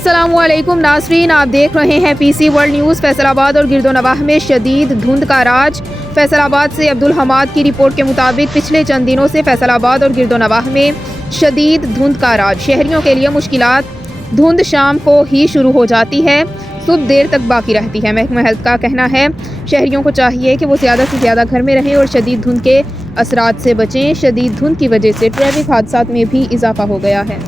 अस्सलामुअलैकुम नाज़रीन, आप देख रहे हैं पीसी वर्ल्ड न्यूज़। फैसलाबाद और गिरदोनवाह में शदीद धुंध का राज। फैसलाबाद से अब्दुल हमाद की रिपोर्ट के मुताबिक पिछले चंद दिनों से फैसलाबाद और गिरदोनवाह में शदीद धुंध का राज। शहरियों के लिए मुश्किलात। धुंध शाम को ही शुरू हो जाती है, सुबह देर तक बाकी रहती है। महकमा हेल्थ का कहना है शहरियों को चाहिए कि वो ज़्यादा से ज़्यादा घर में रहें और शदीद धुंध के असरात से बचें। शदीद धुंध की वजह से ट्रैफिक हादसात में भी इजाफा हो गया है।